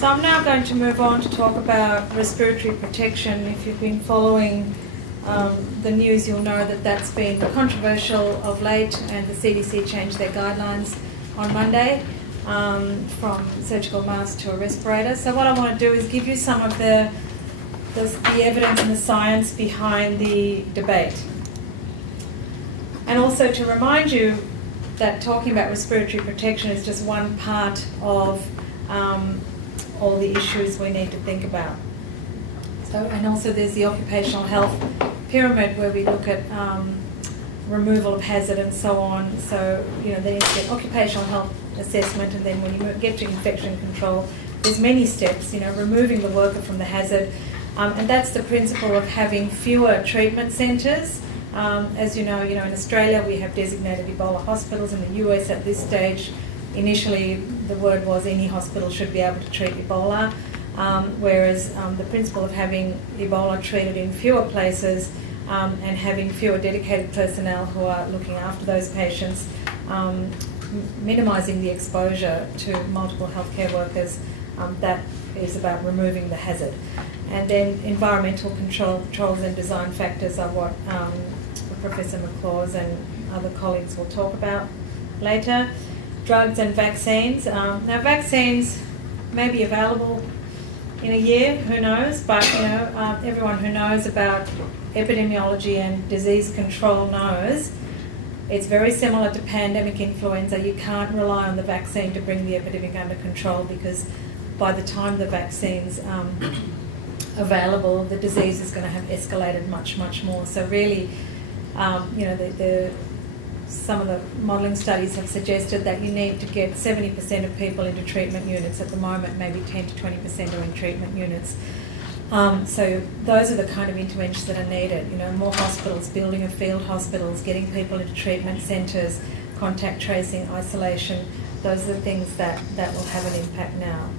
So I'm now going to move on to talk about respiratory protection. If you've been following the news, you'll know that that's been controversial of late, and the CDC changed their guidelines on Monday from surgical mask to a respirator. So what I want to do is give you some of the evidence and the science behind the debate. And also to remind you that talking about respiratory protection is just one part of all the issues we need to think about. So, and also there's the occupational health pyramid where we look at removal of hazard and so on. So, you know, there needs to be an occupational health assessment, and then when you get to infection control, there's many steps, you know, removing the worker from the hazard. And that's the principle of having fewer treatment centres. As you know, in Australia we have designated Ebola hospitals. In the US at this stage, initially the word was any hospital should be able to treat Ebola, whereas the principle of having Ebola treated in fewer places and having fewer dedicated personnel who are looking after those patients, minimising the exposure to multiple healthcare workers, that is about removing the hazard. And then environmental controls and design factors are what Professor McClaws and other colleagues will talk about later. Drugs and vaccines. Now vaccines may be available in a year, who knows, but everyone who knows about epidemiology and disease control knows it's very similar to pandemic influenza. You can't rely on the vaccine to bring the epidemic under control, because by the time the vaccine's available, the disease is going to have escalated much, much more. So really, some of the modelling studies have suggested that you need to get 70% of people into treatment units. At the moment, maybe 10 to 20% are in treatment units. So those are the kind of interventions that are needed. More hospitals, building of field hospitals, getting people into treatment centres, contact tracing, isolation. Those are the things that will have an impact now.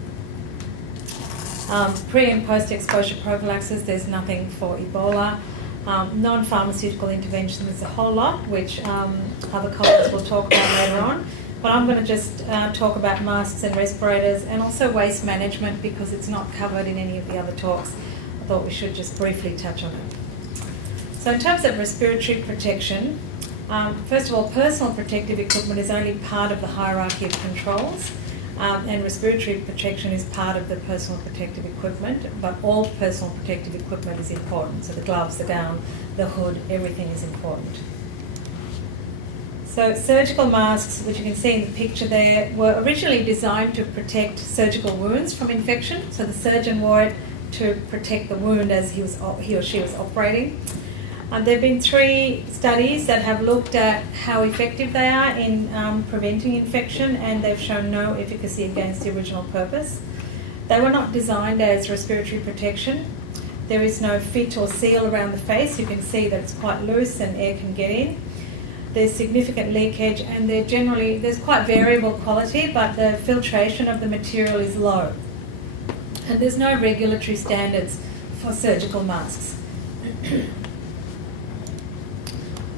Pre and post-exposure prophylaxis, there's nothing for Ebola. Non-pharmaceutical intervention, there's a whole lot, which other colleagues will talk about later on. But I'm going to just talk about masks and respirators, and also waste management, because it's not covered in any of the other talks. I thought we should just briefly touch on it. So in terms of respiratory protection, first of all, personal protective equipment is only part of the hierarchy of controls. And respiratory protection is part of the personal protective equipment, but all personal protective equipment is important. So the gloves, the gown, the hood, everything is important. So surgical masks, which you can see in the picture there, were originally designed to protect surgical wounds from infection. So the surgeon wore it to protect the wound as he or she was operating. There have been 3 studies that have looked at how effective they are in preventing infection, and they've shown no efficacy against the original purpose. They were not designed as respiratory protection. There is no fit or seal around the face. You can see that it's quite loose and air can get in. There's significant leakage, and there's quite variable quality, but the filtration of the material is low. And there's no regulatory standards for surgical masks.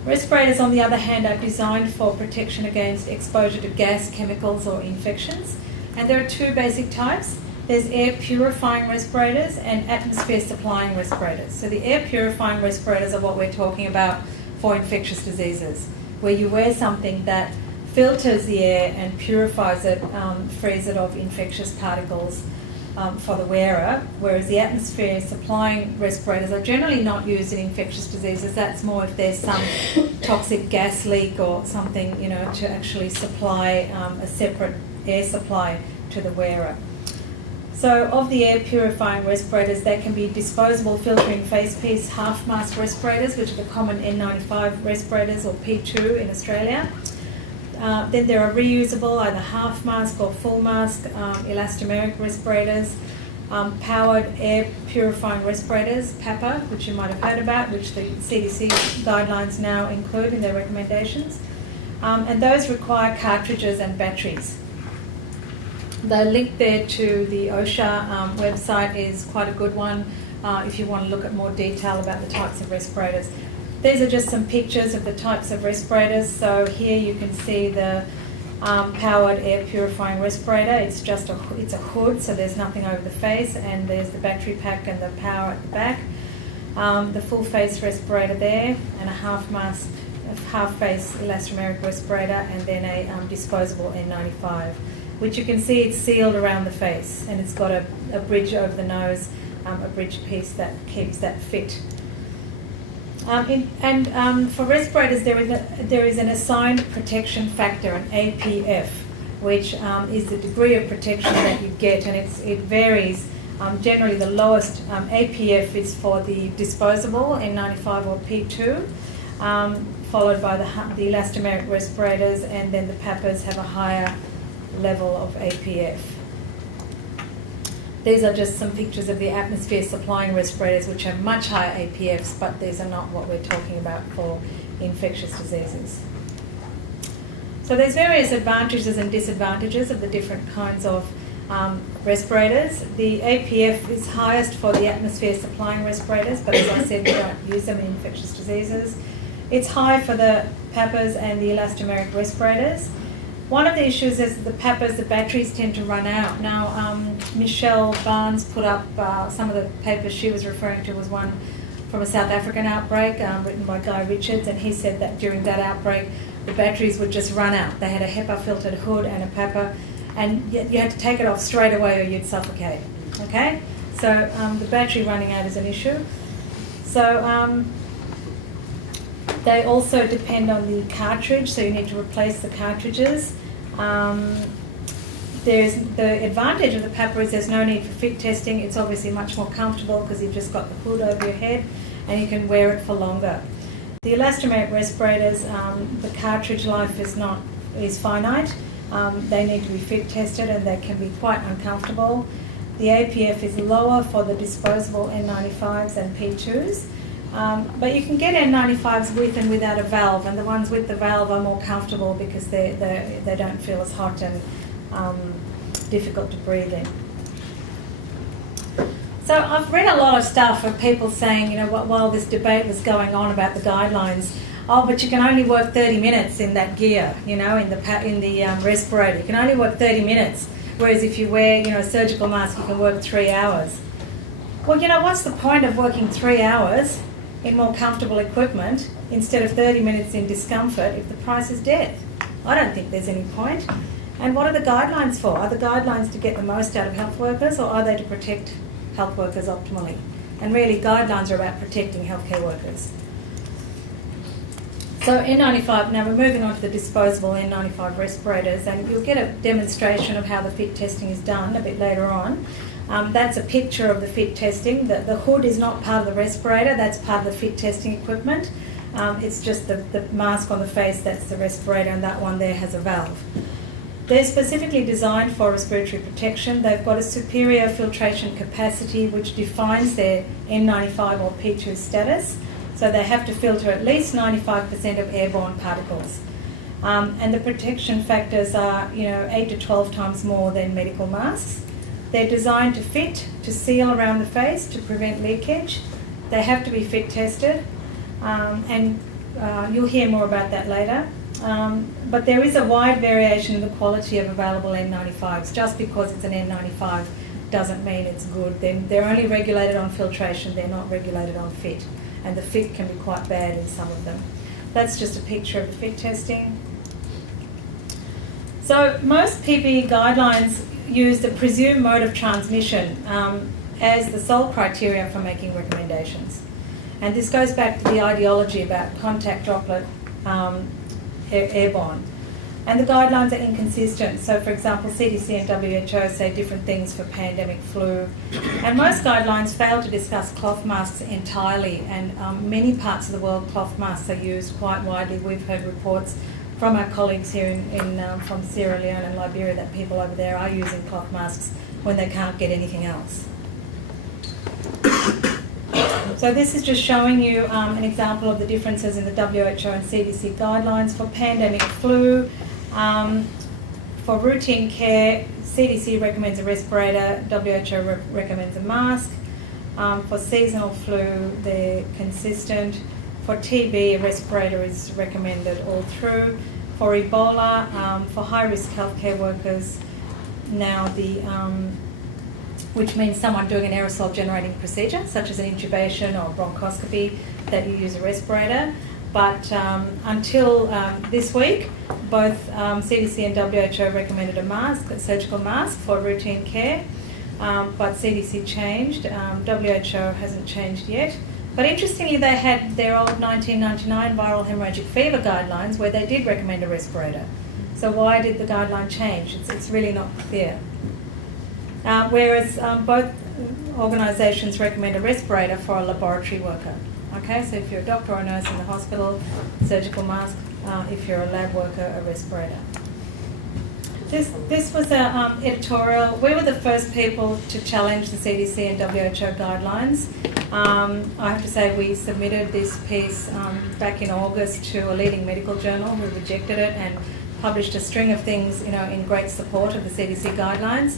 Respirators, on the other hand, are designed for protection against exposure to gas, chemicals or infections. And there are 2 basic types. There's air purifying respirators and atmosphere supplying respirators. So the air purifying respirators are what we're talking about for infectious diseases, where you wear something that filters the air and purifies it, frees it of infectious particles for the wearer, whereas the atmosphere supplying respirators are generally not used in infectious diseases. That's more if there's some toxic gas leak or something, to actually supply a separate air supply to the wearer. So of the air purifying respirators, they can be disposable filtering facepiece half mask respirators, which are the common N95 respirators, or P2 in Australia. Then there are reusable, either half mask or full mask, elastomeric respirators, powered air purifying respirators, PAPA, which you might have heard about, which the CDC guidelines now include in their recommendations. And those require cartridges and batteries. The link there to the OSHA website is quite a good one if you want to look at more detail about the types of respirators. These are just some pictures of the types of respirators. So here you can see the powered air purifying respirator. It's a hood, so there's nothing over the face, and there's the battery pack and the power at the back. The full face respirator there, and a half face elastomeric respirator, and then a disposable N95, which you can see it's sealed around the face, and it's got a bridge over the nose, a bridge piece that keeps that fit. For respirators, there is an assigned protection factor, an APF, which is the degree of protection that you get, and it varies. Generally, the lowest APF is for the disposable N95 or P2, followed by the elastomeric respirators, and then the PAPRs have a higher level of APF. These are just some pictures of the atmosphere supplying respirators, which have much higher APFs, but these are not what we're talking about for infectious diseases. So there's various advantages and disadvantages of the different kinds of respirators. The APF is highest for the atmosphere supplying respirators, but as I said, we don't use them in infectious diseases. It's high for the PAPRs and the elastomeric respirators. One of the issues is the PAPRs, the batteries tend to run out. Now, Michelle Barnes put up some of the papers she was referring to was one from a South African outbreak written by Guy Richards, and he said that during that outbreak the batteries would just run out. They had a HEPA filtered hood and a PAPR, and you had to take it off straight away or you'd suffocate. Okay? So the battery running out is an issue. So they also depend on the cartridge, so you need to replace the cartridges. There's the advantage of the PAPR is there's no need for fit testing. It's obviously much more comfortable because you've just got the hood over your head and you can wear it for longer. The elastomeric respirators, the cartridge life is finite. They need to be fit tested and they can be quite uncomfortable. The APF is lower for the disposable N95s and P2s. But you can get N95s with and without a valve, and the ones with the valve are more comfortable because they don't feel as hot and difficult to breathe in. So I've read a lot of stuff of people saying, while this debate was going on about the guidelines, but you can only work 30 minutes in that gear, in the respirator. You can only work 30 minutes, whereas if you wear, a surgical mask, you can work 3 hours. Well, what's the point of working 3 hours in more comfortable equipment instead of 30 minutes in discomfort if the price is death? I don't think there's any point. And what are the guidelines for? Are the guidelines to get the most out of health workers, or are they to protect health workers optimally? And really, guidelines are about protecting healthcare workers. So N95, now we're moving on to the disposable N95 respirators, and you'll get a demonstration of how the fit testing is done a bit later on. That's a picture of the fit testing. The hood is not part of the respirator, that's part of the fit testing equipment. It's just the mask on the face, that's the respirator, and that one there has a valve. They're specifically designed for respiratory protection. They've got a superior filtration capacity which defines their N95 or P2 status. So they have to filter at least 95% of airborne particles. And the protection factors are 8 to 12 times more than medical masks. They're designed to fit, to seal around the face, to prevent leakage. They have to be fit tested, and you'll hear more about that later. But there is a wide variation in the quality of available N95s. Just because it's an N95 doesn't mean it's good. They're only regulated on filtration, they're not regulated on fit. And the fit can be quite bad in some of them. That's just a picture of the fit testing. So most PPE guidelines use the presumed mode of transmission as the sole criteria for making recommendations. And this goes back to the ideology about contact droplet airborne. And the guidelines are inconsistent. So, for example, CDC and WHO say different things for pandemic flu. And most guidelines fail to discuss cloth masks entirely. And many parts of the world, cloth masks are used quite widely. We've heard reports from our colleagues here from Sierra Leone and Liberia that people over there are using cloth masks when they can't get anything else. So this is just showing you an example of the differences in the WHO and CDC guidelines for pandemic flu. For routine care, CDC recommends a respirator, WHO recommends a mask. For seasonal flu, they're consistent. For TB, a respirator is recommended all through. For Ebola, for high-risk healthcare workers, now which means someone doing an aerosol-generating procedure, such as an intubation or bronchoscopy, that you use a respirator. But until this week, both CDC and WHO recommended a mask, a surgical mask for routine care. But CDC changed. WHO hasn't changed yet. But interestingly, they had their old 1999 viral hemorrhagic fever guidelines where they did recommend a respirator. So why did the guideline change? It's really not clear. Whereas both organisations recommend a respirator for a laboratory worker. Okay, so if you're a doctor or a nurse in the hospital, surgical mask. If you're a lab worker, a respirator. This was an editorial. We were the first people to challenge the CDC and WHO guidelines. I have to say we submitted this piece back in August to a leading medical journal who rejected it and published a string of things, in great support of the CDC guidelines.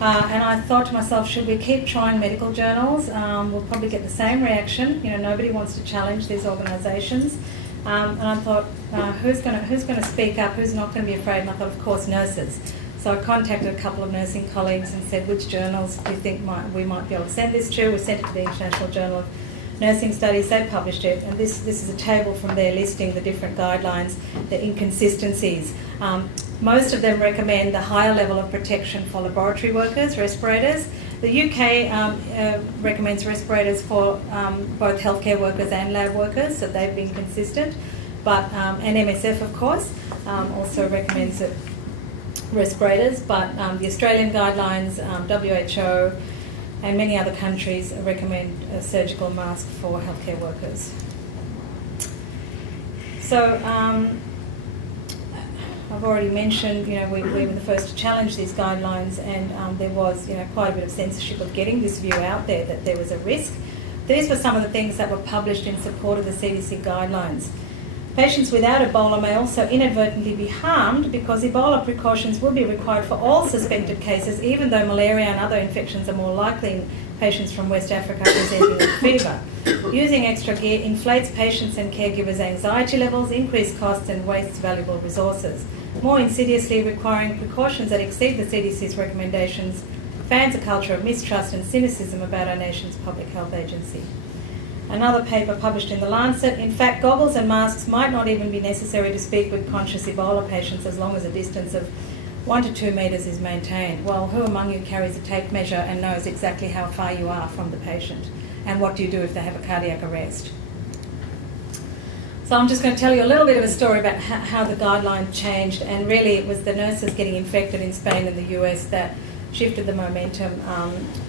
And I thought to myself, should we keep trying medical journals? We'll probably get the same reaction. Nobody wants to challenge these organisations. And I thought, who's going to speak up? Who's not going to be afraid? And I thought, of course, nurses. So I contacted a couple of nursing colleagues and said, which journals do you think we might be able to send this to? We sent it to the International Journal of Nursing Studies. They published it, and this is a table from there listing the different guidelines, the inconsistencies. Most of them recommend the higher level of protection for laboratory workers, respirators. The UK recommends respirators for both healthcare workers and lab workers, so they've been consistent. But and MSF, of course, also recommends respirators. But the Australian guidelines, WHO, and many other countries recommend a surgical mask for healthcare workers. So I've already mentioned, we were the first to challenge these guidelines, and there was, quite a bit of censorship of getting this view out there that there was a risk. These were some of the things that were published in support of the CDC guidelines. Patients without Ebola may also inadvertently be harmed because Ebola precautions will be required for all suspected cases, even though malaria and other infections are more likely in patients from West Africa presenting with fever. Using extra gear inflates patients' and caregivers' anxiety levels, increases costs and wastes valuable resources. More insidiously, requiring precautions that exceed the CDC's recommendations fans a culture of mistrust and cynicism about our nation's public health agency. Another paper published in The Lancet, in fact, goggles and masks might not even be necessary to speak with conscious Ebola patients as long as a distance of 1 to 2 metres is maintained. Well, who among you carries a tape measure and knows exactly how far you are from the patient? And what do you do if they have a cardiac arrest? So I'm just going to tell you a little bit of a story about how the guideline changed, and really it was the nurses getting infected in Spain and the US that shifted the momentum,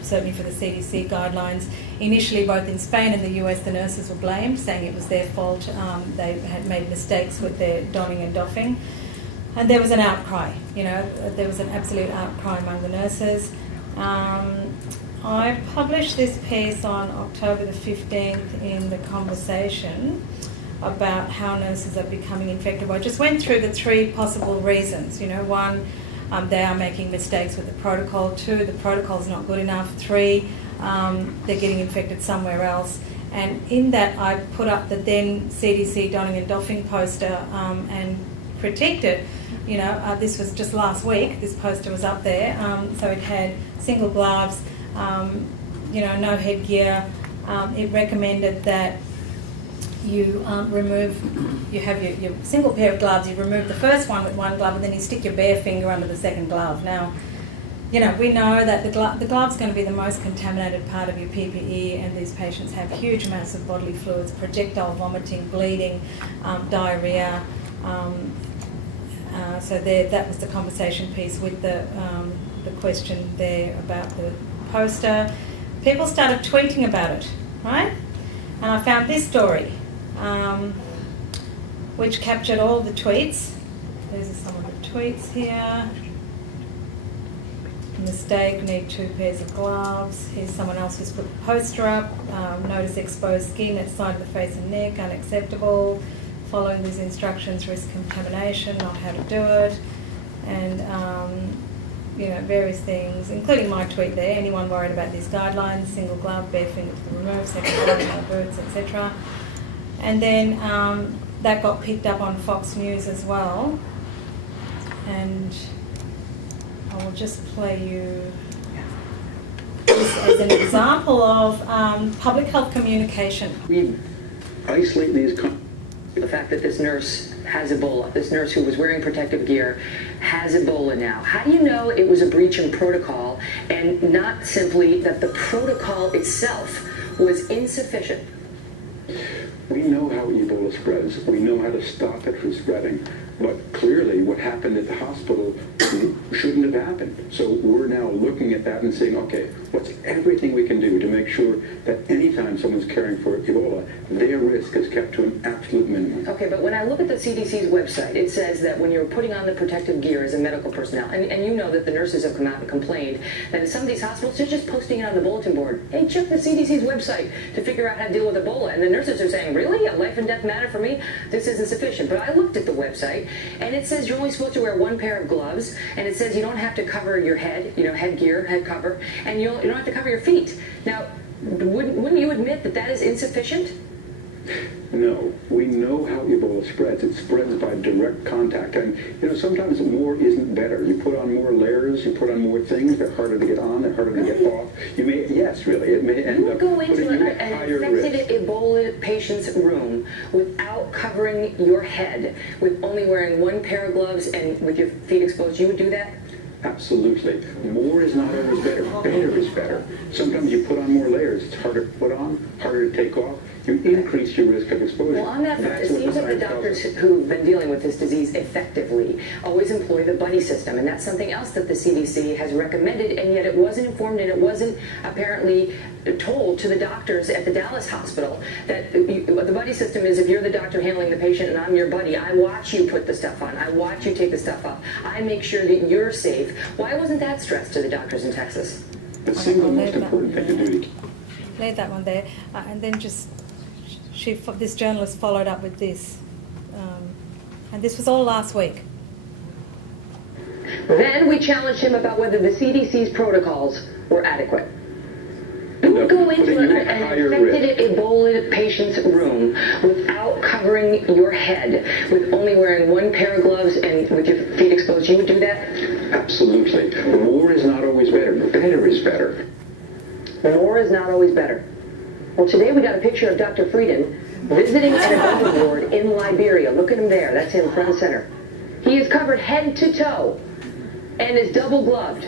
certainly for the CDC guidelines. Initially, both in Spain and the US, the nurses were blamed, saying it was their fault. They had made mistakes with their donning and doffing. And there was an outcry, there was an absolute outcry among the nurses. I published this piece on October the 15th in The Conversation about how nurses are becoming infected. I just went through the 3 possible reasons. One, they are making mistakes with the protocol. 2, the protocol's not good enough. 3, they're getting infected somewhere else. And in that, I put up the then CDC donning and doffing poster and critiqued it. This was just last week. This poster was up there. So it had single gloves, no headgear. It recommended that you you have your single pair of gloves, you remove the first one with one glove, and then you stick your bare finger under the second glove. Now, we know that the glove's going to be the most contaminated part of your PPE, and these patients have huge amounts of bodily fluids, projectile vomiting, bleeding, diarrhea. So that was the conversation piece with the question there about the poster. People started tweeting about it, right? And I found this story, which captured all the tweets. These are some of the tweets here. Mistake, need 2 pairs of gloves. Here's someone else who's put the poster up. Notice exposed skin at the side of the face and neck, unacceptable. Following these instructions, risk contamination, not how to do it. And, various things, including my tweet there. Anyone worried about these guidelines? Single glove, bare finger to the remove, second glove, no boots, etc. And then that got picked up on Fox News as well. And I will just play you this as an example of public health communication. We isolate these. The fact that this nurse has Ebola, this nurse who was wearing protective gear has Ebola now. How do you know it was a breach in protocol and not simply that the protocol itself was insufficient? We know how Ebola spreads. We know how to stop it from spreading. But clearly what happened at the hospital shouldn't have happened. So we're now looking at that and saying, okay, what's everything we can do to make sure that anytime someone's caring for Ebola, their risk is kept to an absolute minimum. Okay, but when I look at the CDC's website, it says that when you're putting on the protective gear as a medical personnel, and you know that the nurses have come out and complained that in some of these hospitals, they're just posting it on the bulletin board. Hey, check the CDC's website to figure out how to deal with Ebola. And the nurses are saying, really? A life and death matter for me? This isn't sufficient. But I looked at the website, and it says you're only supposed to wear one pair of gloves, and it says you don't have to cover your head, headgear, head cover, and you don't have to cover your feet. Now, wouldn't you admit that that is insufficient? No, we know how Ebola spreads. It spreads by direct contact. And, sometimes more isn't better. You put on more layers, you put on more things, they're harder to get on, they're harder to get off. You may, yes, really, it may end up putting you at higher risk. An infected Ebola patient's room without covering your head, with only wearing one pair of gloves and with your feet exposed, you would do that? Absolutely. More is not always better. Better is better. Sometimes you put on more layers. It's harder to put on, harder to take off. You increase your risk of exposure. Well, on that front, it seems like the doctors who've been dealing with this disease effectively always employ the buddy system, and that's something else that the CDC has recommended, and yet it wasn't informed and it wasn't apparently told to the doctors at the Dallas hospital that the buddy system is if you're the doctor handling the patient and I'm your buddy, I watch you put the stuff on, I watch you take the stuff off, I make sure that you're safe. Why wasn't that stressed to the doctors in Texas? The single most important thing to do. Leave that one there, and then this journalist followed up with this, and this was all last week. Then we challenged him about whether the CDC's protocols were adequate. You would go into an infected Ebola patient's room without covering your head, with only wearing one pair of gloves and with your feet exposed. You would do that? Absolutely. More is not always better. Better is better. More is not always better. Well, today we got a picture of Dr. Frieden visiting an Ebola ward in Liberia. Look at him there. That's him, front and center. He is covered head to toe and is double gloved.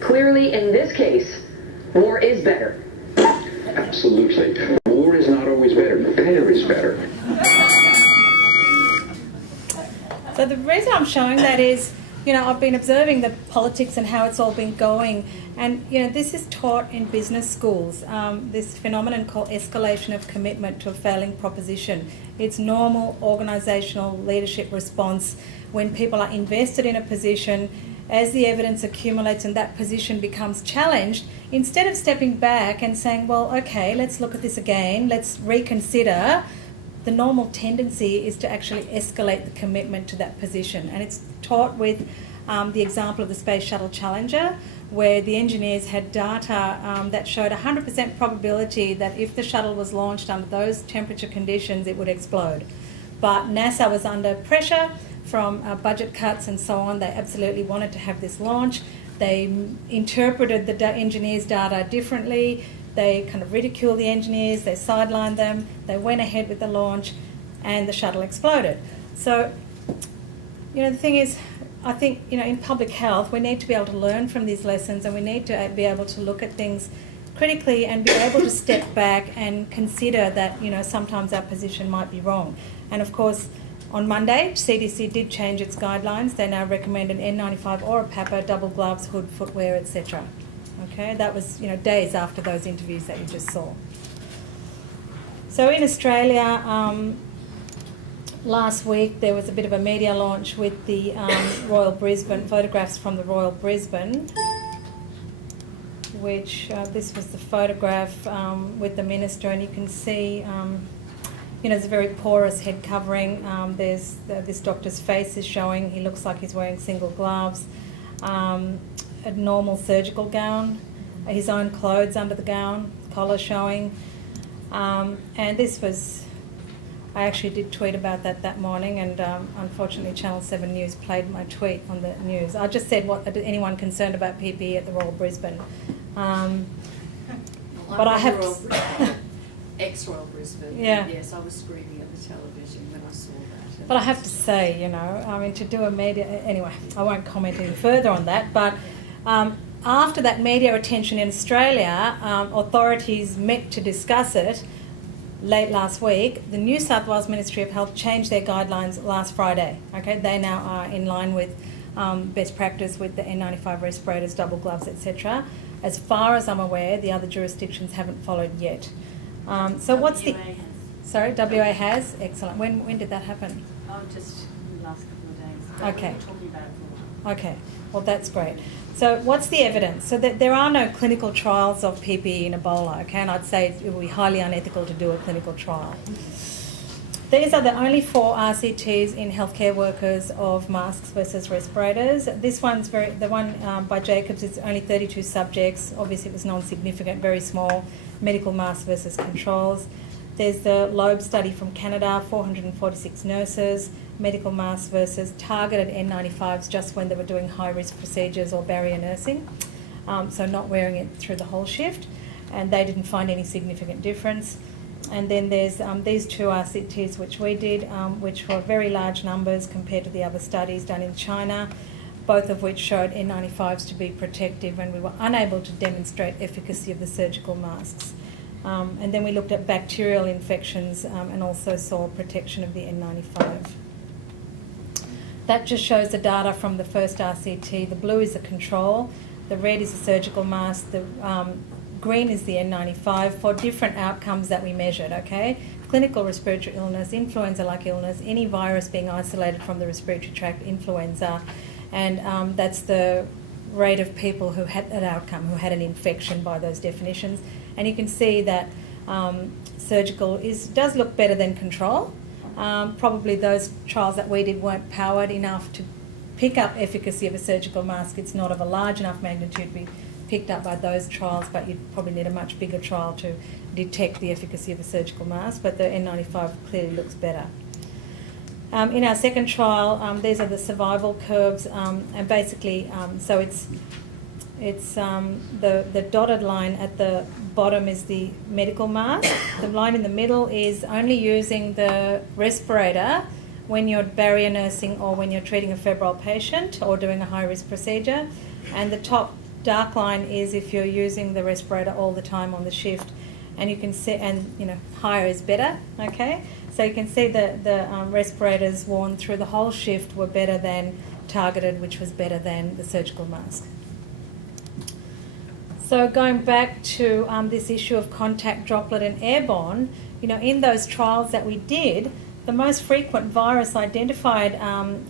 Clearly, in this case, more is better. Absolutely. More is not always better. Better is better. So the reason I'm showing that is, I've been observing the politics and how it's all been going. And, this is taught in business schools, this phenomenon called escalation of commitment to a failing proposition. It's normal organisational leadership response when people are invested in a position. As the evidence accumulates and that position becomes challenged, instead of stepping back and saying, well, okay, let's look at this again, let's reconsider, the normal tendency is to actually escalate the commitment to that position. And it's taught with the example of the Space Shuttle Challenger, where the engineers had data that showed 100% probability that if the shuttle was launched under those temperature conditions, it would explode. But NASA was under pressure from budget cuts and so on. They absolutely wanted to have this launch. They interpreted the engineers' data differently. They kind of ridiculed the engineers, they sidelined them, they went ahead with the launch, and the shuttle exploded. So, the thing is, I think, in public health, we need to be able to learn from these lessons, and we need to be able to look at things critically and be able to step back and consider that, sometimes our position might be wrong. And of course, on Monday, CDC did change its guidelines. They now recommend an N95 or a PAPA, double gloves, hood, footwear, etc. Okay, that was, days after those interviews that you just saw. So in Australia, last week there was a bit of a media launch with the Royal Brisbane, photographs from the Royal Brisbane, which this was the photograph with the minister, and you can see, it's a very porous head covering. There's this doctor's face is showing. He looks like he's wearing single gloves, a normal surgical gown, his own clothes under the gown, collar showing, and this was I actually did tweet about that morning, and unfortunately Channel 7 News played my tweet on the news. I just said, what anyone concerned about PPE at the Royal Brisbane. But I have ex-Royal Brisbane. Yeah. Yes, I was screaming at the television when I saw that. But I have to say, you know, I mean, to do a media... Anyway, I won't comment any further on that, but after that media attention in Australia, authorities met to discuss it late last week. The New South Wales Ministry of Health changed their guidelines last Friday. Okay, they now are in line with best practice with the N95 respirators, double gloves, etc. As far as I'm aware, the other jurisdictions haven't followed yet. So what's the... WA has. Sorry, WA has? Excellent. When did that happen? Oh, just in the last couple of days. But Okay. we were talking about it for a while. Okay, well that's great. So what's the evidence? So that there are no clinical trials of PPE in Ebola, okay, and I'd say it would be highly unethical to do a clinical trial. These are the only 4 RCTs in healthcare workers of masks versus respirators. This one's the one by Jacobs is only 32 subjects. Obviously it was non-significant, very small. Medical masks versus controls. There's the Loeb study from Canada, 446 nurses, medical masks versus targeted N95s just when they were doing high-risk procedures or barrier nursing, so not wearing it through the whole shift, and they didn't find any significant difference. And then there's these 2 RCTs which we did, which were very large numbers compared to the other studies done in China, both of which showed N95s to be protective, and we were unable to demonstrate efficacy of the surgical masks. And then we looked at bacterial infections and also saw protection of the N95. That just shows the data from the first RCT. The blue is the control, the red is the surgical mask, the green is the N95 for different outcomes that we measured, okay? Clinical respiratory illness, influenza-like illness, any virus being isolated from the respiratory tract, influenza, and that's the rate of people who had that outcome, who had an infection by those definitions. And you can see that surgical does look better than control. Probably those trials that we did weren't powered enough to pick up efficacy of a surgical mask. It's not of a large enough magnitude to be picked up by those trials, but you'd probably need a much bigger trial to detect the efficacy of a surgical mask, but the N95 clearly looks better. In our second trial, these are the survival curves, and basically, so it's the dotted line at the bottom is the medical mask. The line in the middle is only using the respirator when you're barrier nursing or when you're treating a febrile patient or doing a high-risk procedure. And the top dark line is if you're using the respirator all the time on the shift. And you can see, and you know, higher is better, okay? So you can see the respirators worn through the whole shift were better than targeted, which was better than the surgical mask. So going back to this issue of contact, droplet and airborne, you know, in those trials that we did, the most frequent virus identified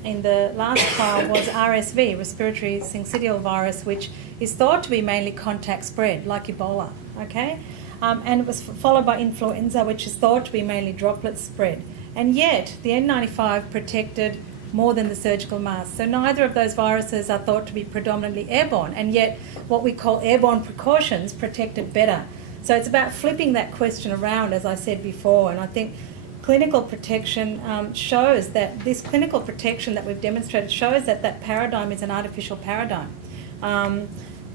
in the last trial was RSV, respiratory syncytial virus, which is thought to be mainly contact spread, like Ebola, okay? And it was followed by influenza, which is thought to be mainly droplet spread. And yet, the N95 protected more than the surgical mask. So neither of those viruses are thought to be predominantly airborne, and yet what we call airborne precautions protected better. So it's about flipping that question around, as I said before, and I think clinical protection shows that this clinical protection that we've demonstrated shows that that paradigm is an artificial paradigm.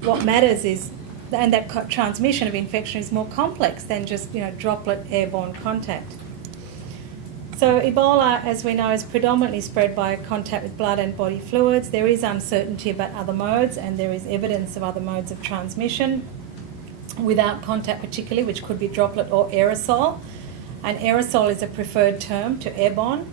What matters is, and that transmission of infection is more complex than just, you know, droplet airborne contact. So Ebola, as we know, is predominantly spread by contact with blood and body fluids. There is uncertainty about other modes, and there is evidence of other modes of transmission without contact particularly, which could be droplet or aerosol. And aerosol is a preferred term to airborne.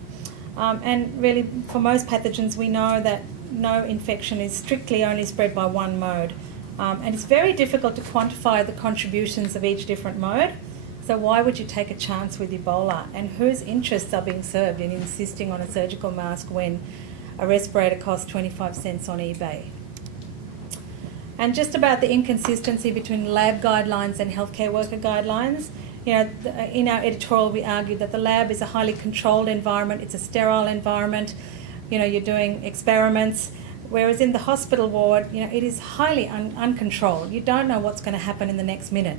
And really, for most pathogens, we know that no infection is strictly only spread by one mode. And it's very difficult to quantify the contributions of each different mode. So why would you take a chance with Ebola? And whose interests are being served in insisting on a surgical mask when a respirator costs 25 cents on eBay? And just about the inconsistency between lab guidelines and healthcare worker guidelines. You know, in our editorial we argued that the lab is a highly controlled environment, it's a sterile environment. You know, you're doing experiments Whereas in the hospital ward, it is highly uncontrolled. You don't know what's going to happen in the next minute,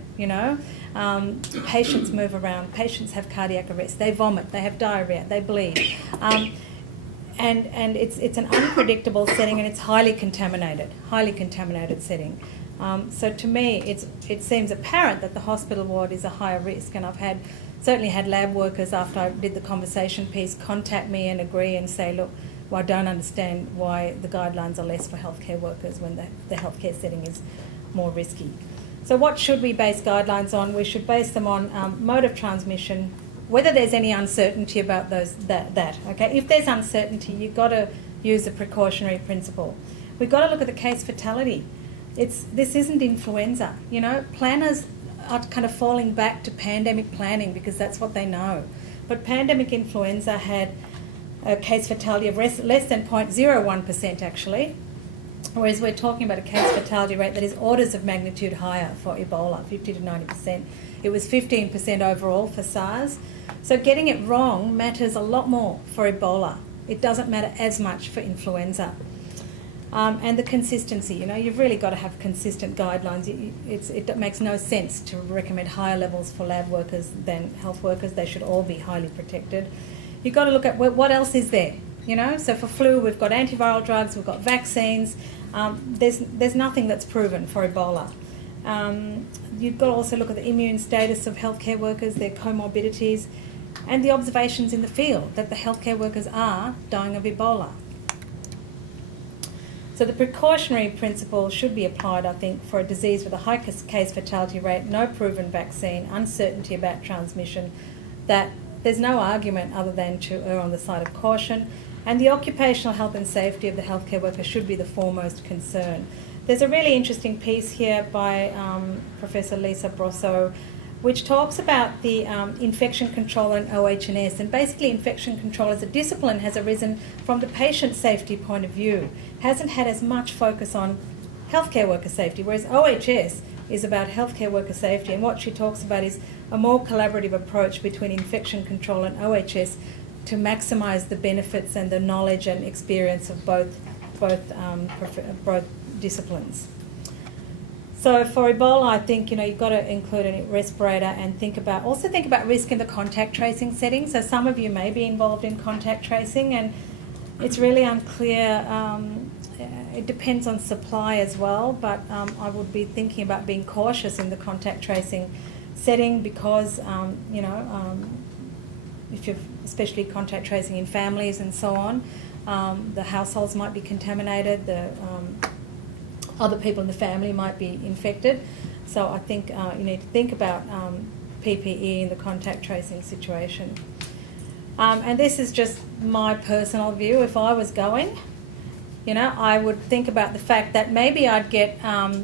Patients move around, patients have cardiac arrest, they vomit, they have diarrhea, they bleed. And it's an unpredictable setting, and it's highly contaminated setting. So to me, it seems apparent that the hospital ward is a higher risk, and I've certainly had lab workers after I did the conversation piece contact me and agree and say, look, well, I don't understand why the guidelines are less for healthcare workers when the healthcare setting is more risky. So what should we base guidelines on? We should base them on mode of transmission, whether there's any uncertainty about that. Okay, if there's uncertainty, you've got to use the precautionary principle. We've got to look at the case fatality. This isn't influenza. Planners are kind of falling back to pandemic planning because that's what they know. But pandemic influenza had a case fatality of less than 0.01% actually, whereas we're talking about a case fatality rate that is orders of magnitude higher for Ebola, 50 to 90%. It was 15% overall for SARS. So getting it wrong matters a lot more for Ebola. It doesn't matter as much for influenza. And the consistency, you've really got to have consistent guidelines. It makes no sense to recommend higher levels for lab workers than health workers. They should all be highly protected. You've got to look at what else is there, So for flu, we've got antiviral drugs, we've got vaccines. There's nothing that's proven for Ebola. You've got to also look at the immune status of healthcare workers, their comorbidities, and the observations in the field that the healthcare workers are dying of Ebola. So the precautionary principle should be applied, I think, for a disease with a high case fatality rate, no proven vaccine, uncertainty about transmission, that there's no argument other than to err on the side of caution, and the occupational health and safety of the healthcare worker should be the foremost concern. There's a really interesting piece here by Professor Lisa Brosseau, which talks about the infection control and OH&S, and basically infection control as a discipline has arisen from the patient safety point of view, hasn't had as much focus on healthcare worker safety, whereas OHS is about healthcare worker safety, and what she talks about is a more collaborative approach between infection control and OHS to maximise the benefits and the knowledge and experience of both disciplines. So for Ebola, I think you've got to include a respirator and think about risk in the contact tracing setting. So some of you may be involved in contact tracing, and it's really unclear. It depends on supply as well, but I would be thinking about being cautious in the contact tracing setting because if you're especially contact tracing in families and so on, the households might be contaminated. The other people in the family might be infected. So I think you need to think about PPE in the contact tracing situation. And this is just my personal view. If I was going, I would think about the fact that maybe I'd get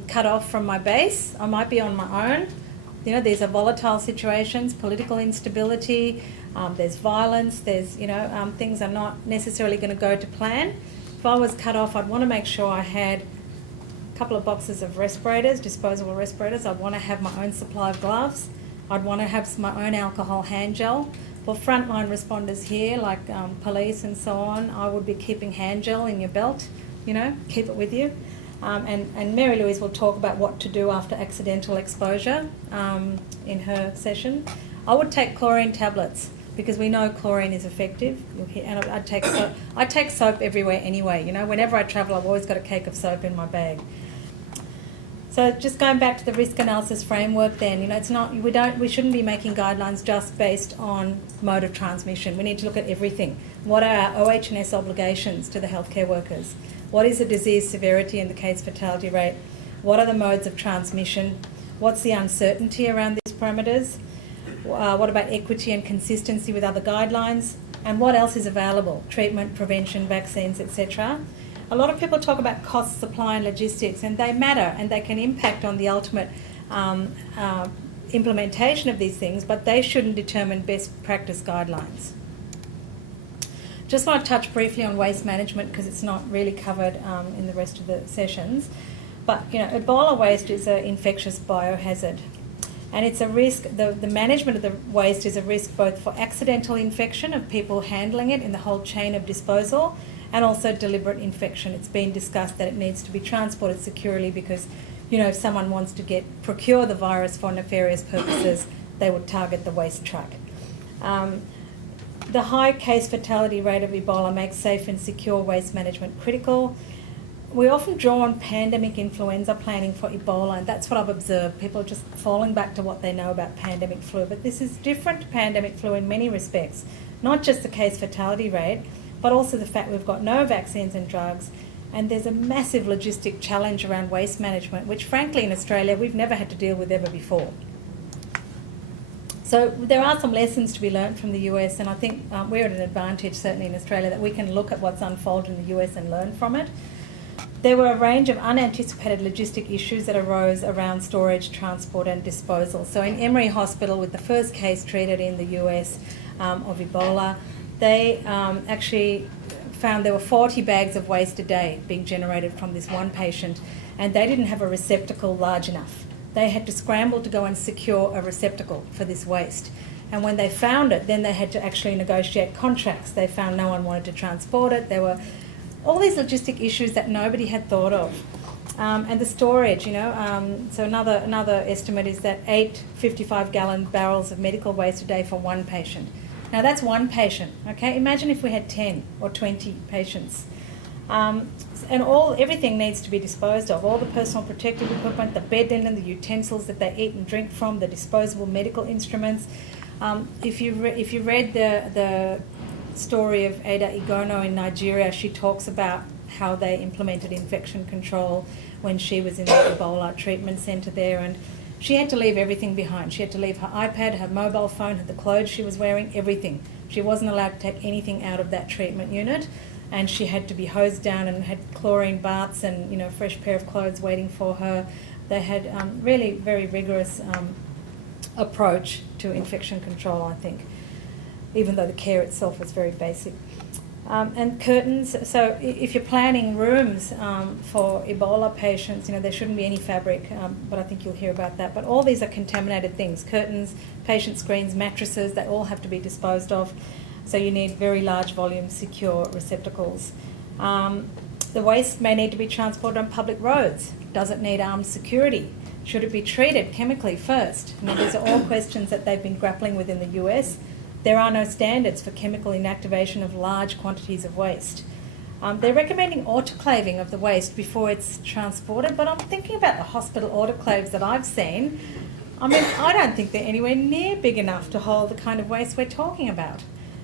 cut off from my base. I might be on my own. These are volatile situations, political instability, there's violence, there's, things are not necessarily going to go to plan. If I was cut off, I'd want to make sure I had a couple of boxes of respirators, disposable respirators. I'd want to have my own supply of gloves. I'd want to have my own alcohol hand gel. For frontline responders here, like police and so on, I would be keeping hand gel in your belt, keep it with you. And Mary Louise will talk about what to do after accidental exposure in her session. I would take chlorine tablets because we know chlorine is effective. And I'd take soap everywhere anyway. Whenever I travel, I've always got a cake of soap in my bag. So just going back to the risk analysis framework, then we shouldn't be making guidelines just based on mode of transmission. We need to look at everything. What are our OH&S obligations to the healthcare workers? What is the disease severity and the case fatality rate? What are the modes of transmission? What's the uncertainty around these parameters? What about equity and consistency with other guidelines? And what else is available? Treatment, prevention, vaccines, etc. A lot of people talk about cost, supply and logistics, and they matter and they can impact on the ultimate implementation of these things, but they shouldn't determine best practice guidelines. Just want to touch briefly on waste management because it's not really covered in the rest of the sessions. But Ebola waste is an infectious biohazard, and it's a risk. The management of the waste is a risk both for accidental infection of people handling it in the whole chain of disposal, and also deliberate infection. It's been discussed that it needs to be transported securely because, you know, if someone wants to procure the virus for nefarious purposes, they would target the waste truck. The high case fatality rate of Ebola makes safe and secure waste management critical. We often draw on pandemic influenza planning for Ebola, and that's what I've observed. People are just falling back to what they know about pandemic flu, but this is different to pandemic flu in many respects. Not just the case fatality rate, but also the fact we've got no vaccines and drugs, and there's a massive logistic challenge around waste management, which frankly in Australia we've never had to deal with ever before. So there are some lessons to be learned from the US, and I think we're at an advantage certainly in Australia that we can look at what's unfolded in the US and learn from it. There were a range of unanticipated logistic issues that arose around storage, transport and disposal. So in Emory Hospital, with the first case treated in the US of Ebola, they actually found there were 40 bags of waste a day being generated from this one patient, and they didn't have a receptacle large enough. They had to scramble to go and secure a receptacle for this waste. And when they found it, then they had to actually negotiate contracts. They found no one wanted to transport it. There were all these logistic issues that nobody had thought of. And the storage, you know, so another estimate is that 8 55-gallon barrels of medical waste a day for one patient. Now that's one patient, okay? Imagine if we had 10 or 20 patients. And everything needs to be disposed of. All the personal protective equipment, the bed linen, the utensils that they eat and drink from, the disposable medical instruments. If you read the story of Ada Igono in Nigeria, she talks about how they implemented infection control when she was in the Ebola treatment centre there, and she had to leave everything behind. She had to leave her iPad, her mobile phone, the clothes she was wearing, everything. She wasn't allowed to take anything out of that treatment unit, and she had to be hosed down and had chlorine baths and, you know, a fresh pair of clothes waiting for her. They had really very rigorous approach to infection control, I think, even though the care itself was very basic. And curtains, so if you're planning rooms for Ebola patients, you know, there shouldn't be any fabric, but I think you'll hear about that. But all these are contaminated things: curtains, patient screens, mattresses, they all have to be disposed of. So you need very large volume secure receptacles. The waste may need to be transported on public roads. Does it need armed security? Should it be treated chemically first? You know, these are all questions that they've been grappling with in the US. There are no standards for chemical inactivation of large quantities of waste. They're recommending autoclaving of the waste before it's transported, but I'm thinking about the hospital autoclaves that I've seen. I mean, I don't think they're anywhere near big enough to hold the kind of waste we're talking about.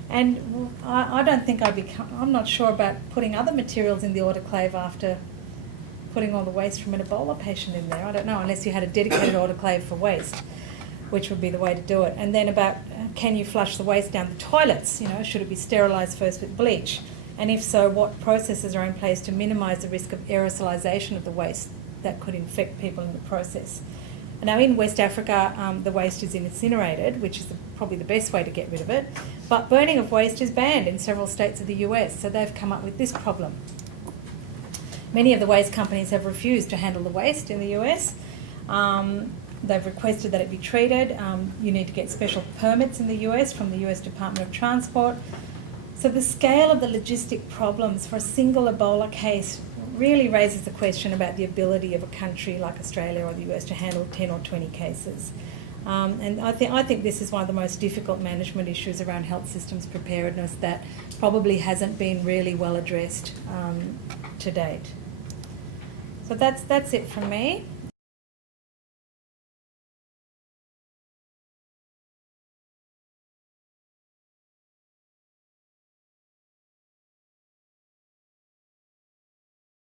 And I don't think I'm not sure about putting other materials in the autoclave after putting all the waste from an Ebola patient in there. I don't know, unless you had a dedicated autoclave for waste, which would be the way to do it. And then about, can you flush the waste down the toilets? You know, should it be sterilised first with bleach? And if so, what processes are in place to minimise the risk of aerosolisation of the waste that could infect people in the process? And now in West Africa, the waste is incinerated, which is probably the best way to get rid of it. But burning of waste is banned in several states of the US, so they've come up with this problem. Many of the waste companies have refused to handle the waste in the US. They've requested that it be treated. You need to get special permits in the US from the US Department of Transport. So the scale of the logistic problems for a single Ebola case really raises the question about the ability of a country like Australia or the US to handle 10 or 20 cases. And I think this is one of the most difficult management issues around health systems preparedness that probably hasn't been really well addressed to date. So that's it from me.